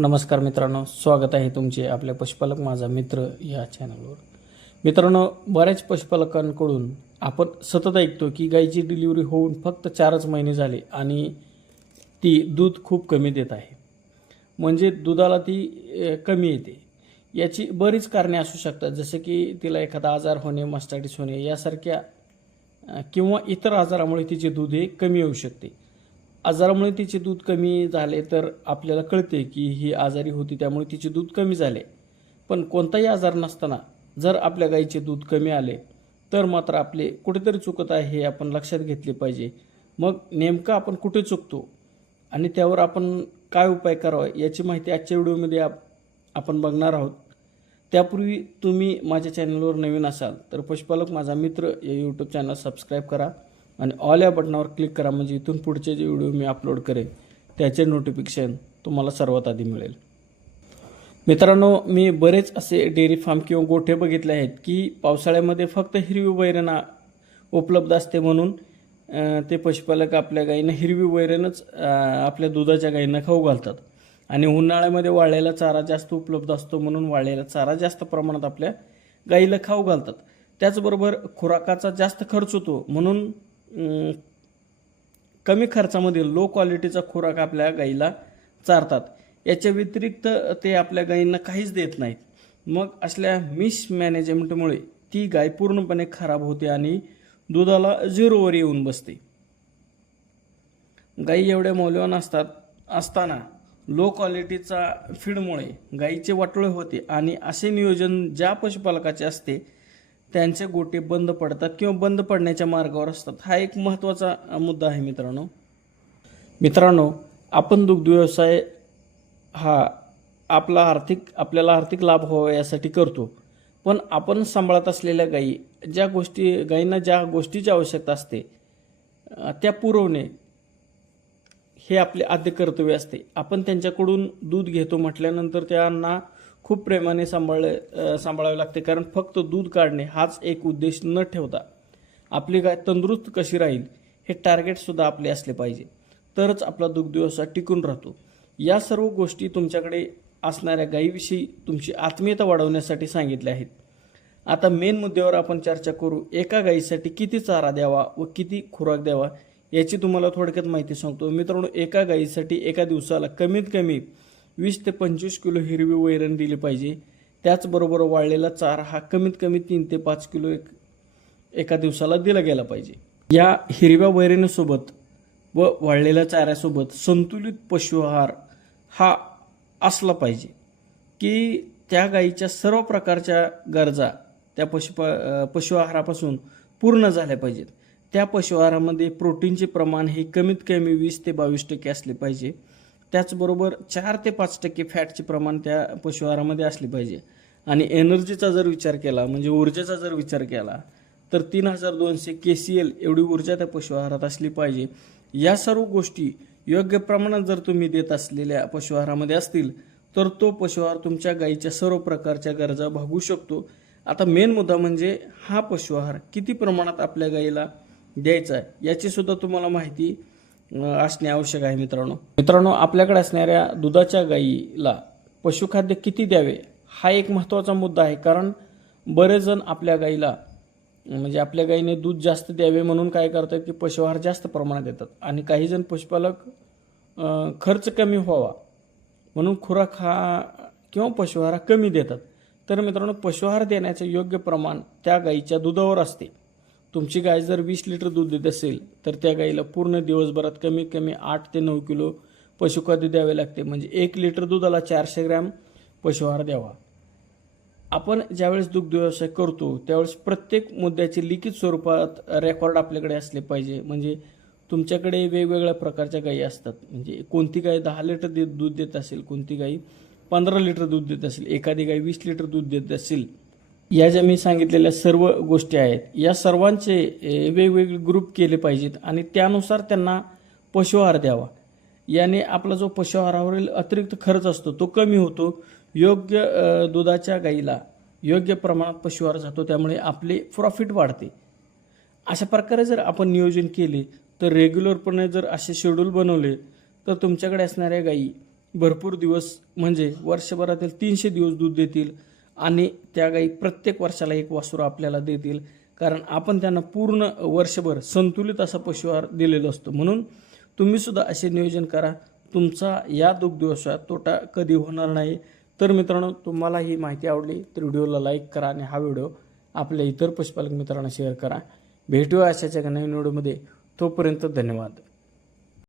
नमस्कार मित्रांनो स्वागत आहे तुमचे आपल्या पशुपालक माझा मित्र या चॅनलवर मित्रांनो बऱ्याच पशुपालकांकडून आपण सतत ऐकतो की गायीची डिलिव्हरी होऊन फक्त चारच महिने झाले आणि ती दूध खूप कमी देत आहे. म्हणजे दुधाला ती कमी येते. याची बरीच कारणे असू शकतात जसे की तिला एखादा आजार होणे मस्टाटिस होणे यासारख्या किंवा इतर आजारामुळे तिचे दूध हे कमी येऊ शकते. आजारामुळे तिचे दूध कमी झाले तर आपल्याला कळते की ही आजारी होती त्यामुळे तिचे दूध कमी झाले. पण कोणताही आजार नसताना जर आपल्या गाईचे दूध कमी आले तर मात्र आपले कुठेतरी चुकत आहे हे आपण लक्षात घेतले पाहिजे. मग नेमकं आपण कुठे चुकतो आणि त्यावर आपण काय उपाय करावा याची माहिती आजच्या व्हिडिओमध्ये आप आपण बघणार आहोत. त्यापूर्वी तुम्ही माझ्या चॅनलवर नवीन असाल तर पशुपालक माझा मित्र या यूट्यूब चॅनल सबस्क्राईब करा. आणि ऑल या बटनावर क्लिक करा म्हणजे इथून पुढचे जे व्हिडिओ मी अपलोड करेन त्याचे नोटिफिकेशन तुम्हाला सर्वात आधी मिळेल. मित्रांनो मी बरेच असे डेअरी फार्म किंवा गोठे बघितले आहेत की पावसाळ्यामध्ये फक्त हिरवी वैरणा उपलब्ध असते म्हणून ते पशुपालक आपल्या गायींना हिरवी वैरणच आपल्या दुधाच्या गायींना खाऊ घालतात. आणि उन्हाळ्यामध्ये वाळलेला चारा जास्त उपलब्ध असतो म्हणून वाळलेला चारा जास्त प्रमाणात आपल्या गाईला खाऊ घालतात. त्याचबरोबर खुराकाचा जास्त खर्च होतो म्हणून कमी खर्चामध्ये लो क्वालिटीचा खुराक आपल्या गाईला चारतात. याच्या व्यतिरिक्त ते आपल्या गाईंना काहीच देत नाहीत. मग असल्या मिसमॅनेजमेंटमुळे ती गाय पूर्णपणे खराब होते आणि दुधाला झिरोवर येऊन बसते. गाई एवढ्या मौल्यवान असतात असताना लो क्वालिटीचा फीडमुळे गाईचे वाटोळे होते आणि असे नियोजन ज्या पशुपालकाचे असते त्यांचे गोटे बंद पडतात किंवा बंद पडण्याच्या मार्गावर असतात. हा एक महत्त्वाचा मुद्दा आहे मित्रांनो. मित्रांनो आपण दुग्ध व्यवसाय हा आपला आर्थिक आपल्याला आर्थिक लाभ व्हावा यासाठी करतो. पण आपण सांभाळत असलेल्या गायी ज्या गोष्टी गायींना ज्या गोष्टीची आवश्यकता असते त्या पुरवणे हे आपले आद्य कर्तव्य असते. आपण त्यांच्याकडून दूध घेतो म्हटल्यानंतर त्यांना खूप प्रेमाने सांभाळले सांभाळावे लागते. कारण फक्त दूध काढणे हाच एक उद्देश न ठेवता आपली गाय तंदुरुस्त कशी राहील हे टार्गेटसुद्धा आपले असले पाहिजे. तरच आपला दुग्ध व्यवसाय टिकून राहतो. या सर्व गोष्टी तुमच्याकडे असणाऱ्या गायीविषयी तुमची आत्मीयता वाढवण्यासाठी सांगितल्या आहेत. आता मेन मुद्द्यावर आपण चर्चा करू एका गायीसाठी किती चारा द्यावा व किती खुराक द्यावा याची तुम्हाला थोडक्यात माहिती सांगतो. मित्रांनो एका गायीसाठी एका दिवसाला कमीत कमी वीस ते पंचवीस किलो हिरवी वैरण दिली पाहिजे. त्याचबरोबर वाळलेला चारा हा कमीत कमी तीन ते पाच किलो एक एका दिवसाला दिला गेला पाहिजे. या हिरव्या वैरणीसोबत व वाळलेल्या चाऱ्यासोबत संतुलित पशुआहार हा असला पाहिजे की त्या गायीच्या सर्व प्रकारच्या गरजा त्या पशुप पशु आहारापासून पूर्ण झाल्या पाहिजेत. त्या पशु आहारामध्ये प्रोटीनचे प्रमाण हे कमीत कमी वीस ते बावीस टक्के असले पाहिजे. त्याचबरोबर चार ते पाच टक्के फॅटचे प्रमाण त्या पशु आहारामध्ये असले पाहिजे. आणि एनर्जीचा जर विचार केला म्हणजे ऊर्जेचा जर विचार केला तर तीन हजार दोनशे के सी एल एवढी ऊर्जा त्या पशु आहारात असली पाहिजे. या सर्व गोष्टी योग्य प्रमाणात जर तुम्ही देत असलेल्या पशु आहारामध्ये असतील तर तो पशुआहार तुमच्या गायीच्या सर्व प्रकारच्या गरजा भागू शकतो. आता मेन मुद्दा म्हणजे हा पशुआहार किती प्रमाणात आपल्या गायीला द्यायचा आहे याची सुद्धा तुम्हाला माहिती असणे आवश्यक आहे मित्रांनो. मित्रांनो आपल्याकडे असणाऱ्या दुधाच्या गायीला पशुखाद्य किती द्यावे? हा एक महत्त्वाचा मुद्दा आहे कारण बरेच जण आपल्या गाईला म्हणजे आपल्या गाईने दूध जास्त द्यावे म्हणून काय करतात की पशुहार जास्त प्रमाणात देतात. आणि काही जण पशुपालक खर्च कमी व्हावा म्हणून खुराक हा किंवा पशुआहार कमी देतात. तर मित्रांनो पशुहार देण्याचं योग्य प्रमाण त्या गाईच्या दुधावर असते. तुमची गाय जर वीस लिटर दूध देत असेल तर त्या गाईला पूर्ण दिवसभरात कमीत कमी आठ ते नऊ किलो पशुखाद्य द्यावे लागते. म्हणजे एक लिटर दुधाला चारशे ग्रॅम पशुहार द्यावा. आपण ज्यावेळेस दुग्ध व्यवसाय करतो त्यावेळेस प्रत्येक मुद्द्याचे लिखित स्वरूपात रेकॉर्ड आपल्याकडे असले पाहिजे. म्हणजे तुमच्याकडे वेगवेगळ्या प्रकारच्या गायी असतात. म्हणजे कोणती गाय दहा लिटर दे दूध देत असेल कोणती गाई पंधरा लिटर दूध देत असेल एखादी गाय वीस लिटर दूध देत असेल या ज्या मी सांगितलेल्या सर्व गोष्टी आहेत या सर्वांचे वेगवेगळे ग्रुप केले पाहिजेत आणि त्यानुसार त्यांना पशुआहार द्यावा. याने आपला जो पशुआहारावरील अतिरिक्त खर्च असतो तो कमी होतो. योग्य दुधाच्या गाईला योग्य प्रमाणात पशुआहार जातो त्यामुळे आपले प्रॉफिट वाढते. अशा प्रकारे जर आपण नियोजन केले तर रेग्युलरपणे जर असे शेड्यूल बनवले तर तुमच्याकडे असणाऱ्या गायी भरपूर दिवस म्हणजे वर्षभरातील तीनशे दिवस दूध देतील. आणि त्या गाई प्रत्येक वर्षाला एक वासरू आपल्याला देतील. कारण आपण त्यांना पूर्ण वर्षभर संतुलित असा पशुआहार दिलेला असतो. म्हणून तुम्हीसुद्धा असे नियोजन करा. तुमचा या दुग्ध व्यवसायात तोटा कधी होणार नाही. तर मित्रांनो तुम्हाला ही माहिती आवडली तर व्हिडिओला लाईक करा आणि हा व्हिडिओ आपल्या इतर पशुपालक मित्रांना शेअर करा. भेटूया अशाच्या नवीन व्हिडिओमध्ये. तोपर्यंत धन्यवाद.